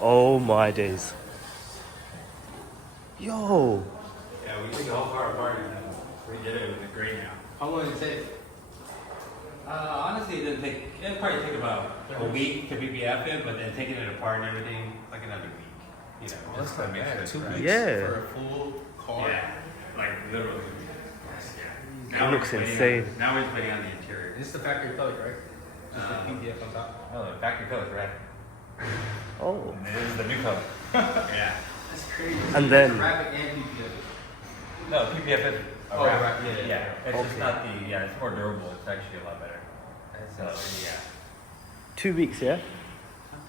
Oh my days. Yo. Yeah, we took the whole car apart and redid it with the gray now. How long did it take? Honestly, it would probably take about a week to PPF it, but then taking it apart and everything, like another week. You know, Well, just that's to not make bad. sure 2 it's weeks right. Yeah. for a full car. Yeah, like literally. It we're looks just waiting insane. now we're just waiting on the interior. This is the factory color, right? Just the PDF on top. No, the factory color is red. Oh. And this is the new color. Yeah. That's crazy. And then- Graphic and PDF. No, PPF is. Oh, right, yeah. Yeah, it's just Okay. not it's more durable. It's actually a lot better. So, yeah. 2 weeks, yeah?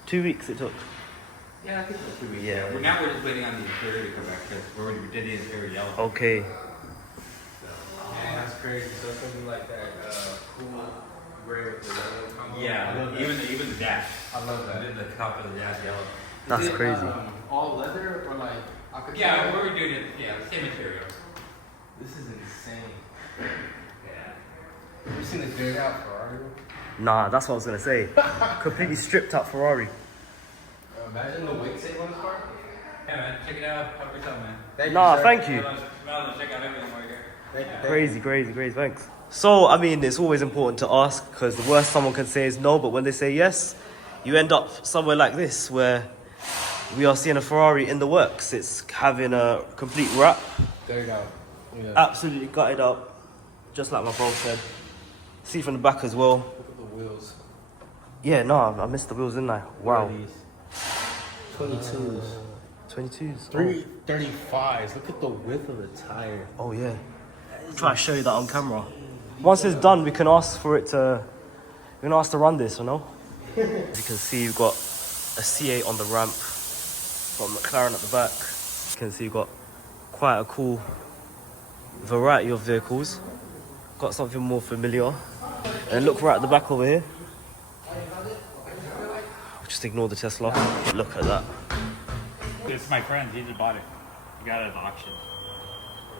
2 weeks it took. Yeah, I think it's 2 weeks. Yeah. Now we're just waiting on the interior to come back because we did the interior yellow. Okay. Man, that's crazy. So it's gonna be like that cool gray with the yellow combo. I Yeah, love that. even the dash. I love that. The top of the dash yellow. That's Is it, crazy. All leather or like Alcantara? Yeah, we're doing it. Yeah, the same material. This is insane. Yeah. You seen the grayed out Ferrari? Nah, that's what I was gonna say. Completely stripped out Ferrari. Imagine the weight save on this car. Hey man, check it out. Help yourself, man. Nah, sir. thank you. Check out everything right here. Thank you. Crazy, thanks. So, I mean, it's always important to ask because the worst someone can say is no, but when they say yes, you end up somewhere like this where we are seeing a Ferrari in the works. It's having a complete wrap, Grayed out. Yeah. absolutely gutted out, just like my bro said. See from the back as well. Look at the wheels. Yeah, no, I missed the wheels, didn't I? Wow. 22s. 22s. 335s. Look at the width of the tire. Oh yeah. Try to show you that on camera. Once it's done, we can ask for it to. We can ask to run this, you know. As you can see, you've got a C8 on the ramp. Got McLaren at the back. You can see you've got quite a cool variety of vehicles. Got something more familiar. And look right at the back over here. Just ignore the Tesla. Look at that. This is my friend. He just bought it. He got it at the auction.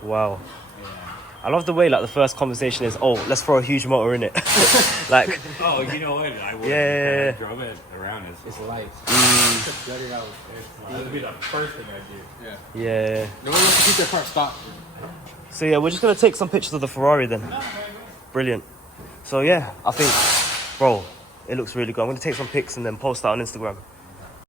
Wow. Yeah. I love the way like the first conversation is, oh, let's throw a huge motor in it. Like, Oh, you know what? I would. Yeah. I drove it around. It's light. Gutted out. That would be the first thing I do. Yeah. yeah. No one wants to keep their car stock. So yeah, we're just gonna take some pictures of the Ferrari then. Brilliant. So yeah, I think, bro, it looks really good. I'm gonna take some pics and then post that on Instagram.